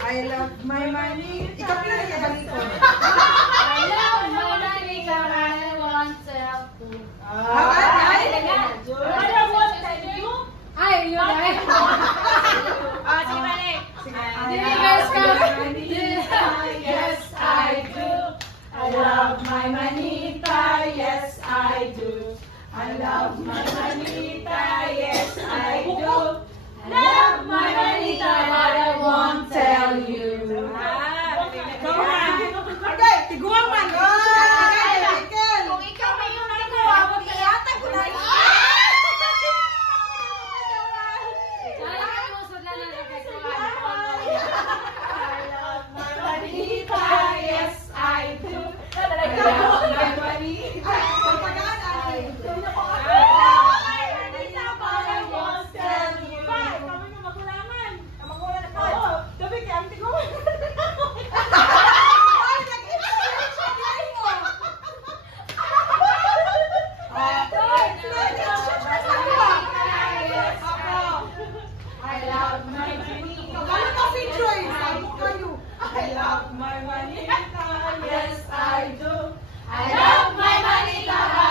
I love my money. Ikaw lang yung balito. I love my money, I want self to. Ay, yun ay. Sige, balik. Yes, I do. I love my manita, yes, I do. I love my manita, yes, I do. I love my manita, but I won't tell you. Okay, tiguang man. Kung ikaw may yung nagkawawag, iyatag ko na Yes, I do. I love my manita. I love my manita, yes I do. I love my manita.